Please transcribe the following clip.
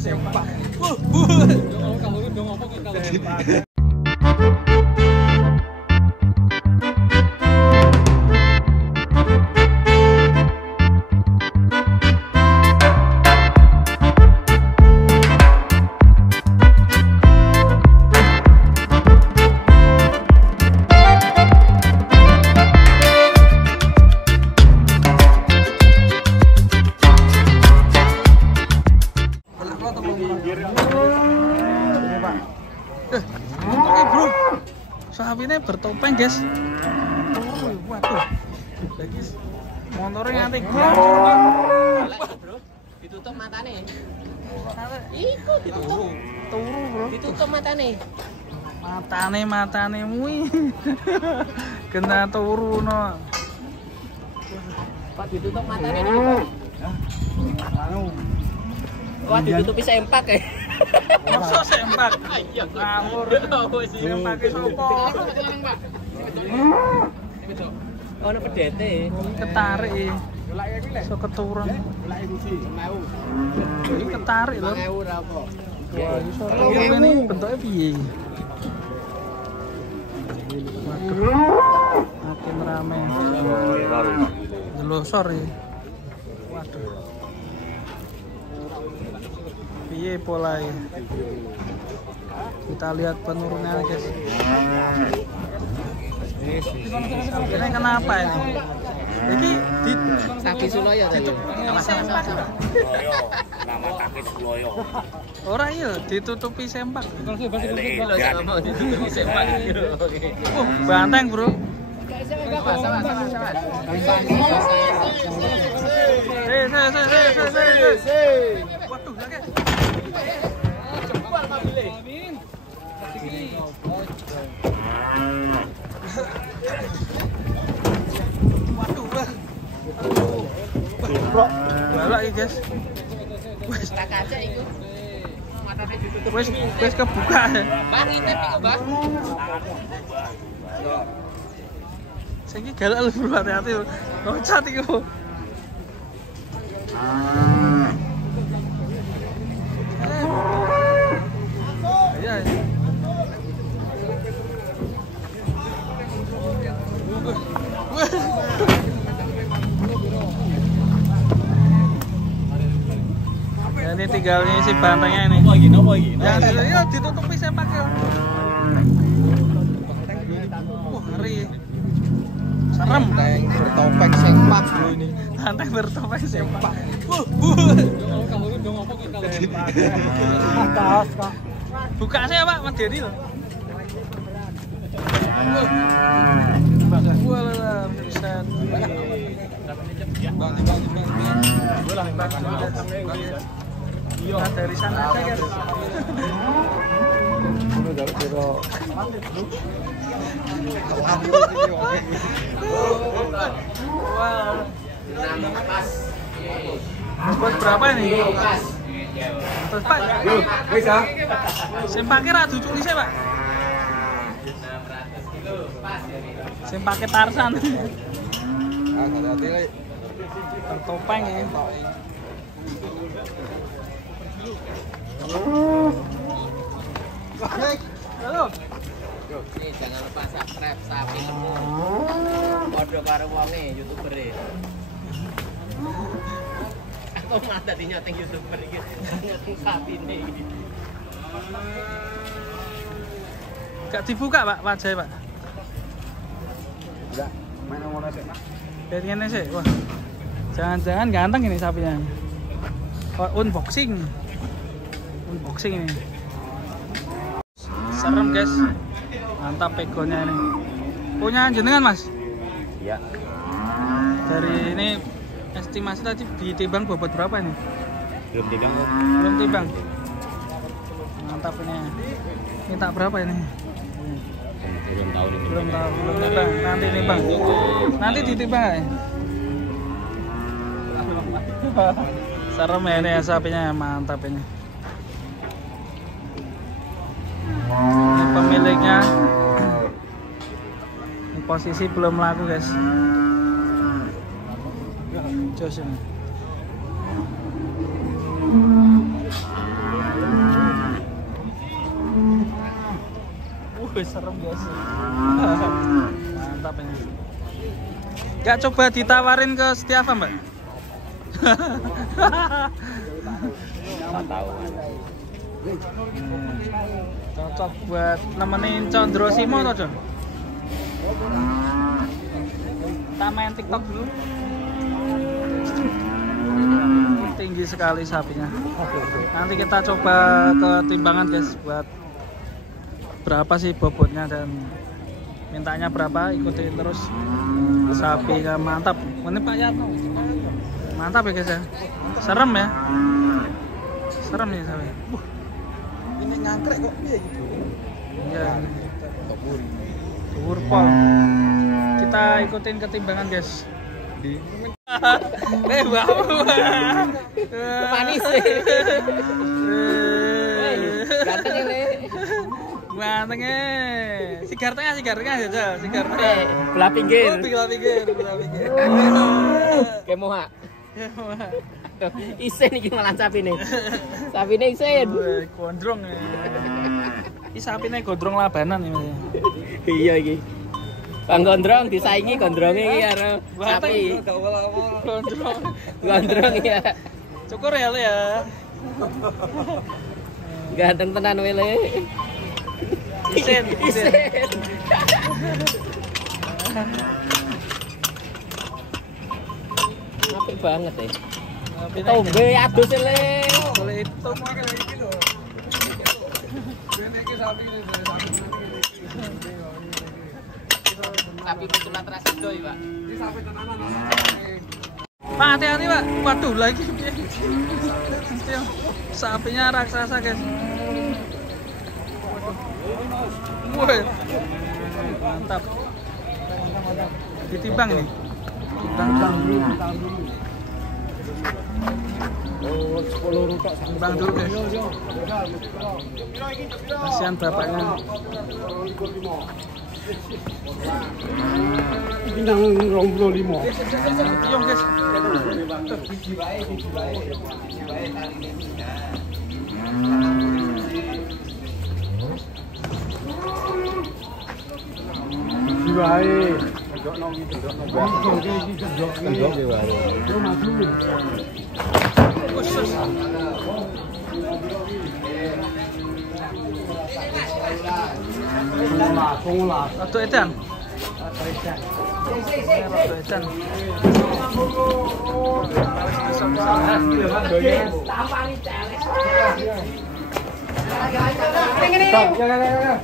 sempak. Kalau udah ngomong kita sapinya bertopeng guys. Waduh, lagi motornya nganti ditutup matane. Iku ditutup. Turu bro. Ditutup matane. Matane mui. Kena turu no. Pak ditutup matane. Wah ditutupi sempak ya. Masa sempak? Ngawur. Sempake sopo? Ono pedete. Ketarik. So keturun. Ini ketarik lho. 5.000 ora apa. Wah, iso ini bentuknya piye? Waduh. Makin rame. Jelosor ya. Waduh. Piye polanya? Kita lihat penurunannya guys. Ini kenapa ini? Ini di Sapi Suloyo tadi. sempak. Nama kaki Suloyo. Ora iya ditutupi sempak. Ditutupi sempak. Banteng bro. Waduh, guys. Waduh, balak ya guys. Wes kebuka ya. Bang, ngintip iku, Bang. Saiki galak lu bro, hati-hati. Loncat iku. Iya. Ya, ini tinggal si bantengnya ini. Apa iki? Ya, ditutupi sempak ya. Wah, ngeri. Serem. Banteng bertopeng sempak ini. Banteng bertopeng sempak. Kalau udah ngomong kita atas kah? Buka saya Pak, Mas Dedi loh. Walah, buset. Bang. Iya, dari sana aja guys. Wah. Buat berapa nih? Terus Pak. Bisa. Sempake ra duculi sih, Pak. 600 kilo pas ini. Sempake Tarsan. Hati-hati le. Topeng ya. Halo. Nih jangan lupa subscribe Sapi Nemu. Padha karo wonge YouTuber e. Aku mah tadi nyoteng YouTuber iki. Nyoteng sapine iki. Gak dibuka Pak, wajahnya Pak. Enggak, main nomor sih, Pak. Lihat ngene sih. Wah. Jangan-jangan ganteng ini sapinya. Oh, unboxing ini. Serem guys. Mantap pegonya ini. Punya jenengan Mas? Iya. Dari ini estimasi tadi ditimbang bobot berapa ini? Belum timbang. Belum timbang. Mantap ini. Minta berapa ini? Belum tahu nih. Belum timbang. Nanti timbang. Nanti ditimbang ya? Serem ya ini sapinya, mantap ini. Ini pemiliknya. Ini posisi belum laku guys. Jos ini. Serem guys. Mantap ini. Gak coba ditawarin ke Setiafa, Mbak? Tak tahu. Cocok buat nemenin Condro Simo toh, Jon? Kita main TikTok dulu. Tinggi sekali sapinya. Nanti kita coba ke timbangan guys buat berapa sih bobotnya dan mintanya berapa, ikutin terus. Sapinya mantap. Ini Pak Yatno. Mantap ya guys ya. Serem ya. Serem nih sapi. Ini ngangkrek kok piye gitu. Iya. Dhuwur pol. Kita ikutin ketimbangan guys. Di bau. Manis. Ganteng ini. Gantengnya. Sigar tengah aja, sigar tengah. Belah pinggir. Belah pinggir. Kemoha. Isen iki malah sapine. Sapine isen. Gondrong ya. Iki sapine gondrong labanan iki. Iya iki. Bang Gondrong disaingi gondronge iki karo sapi. Gondrong ya. Cukur ya le ya. Ganteng tenan wele. Isen. Apik banget ya. Tombe adus le. Boleh itu makan iki lho. Bene iki sapi ini sapi. Sapi peculat rasido ya, Pak. Ini sapi tenanan. Pak, hati-hati, Pak. Waduh, lagi. Sapinya raksasa, guys. Woi. Mantap. Ditimbang nih. Timbang dulu. Oh, 10 rupiah timbang dulu, guys. Kasihan bapaknya. Bintang 25. Yung guys. Jiwae. Ratu edan. Ratu edan. Tangannya mana?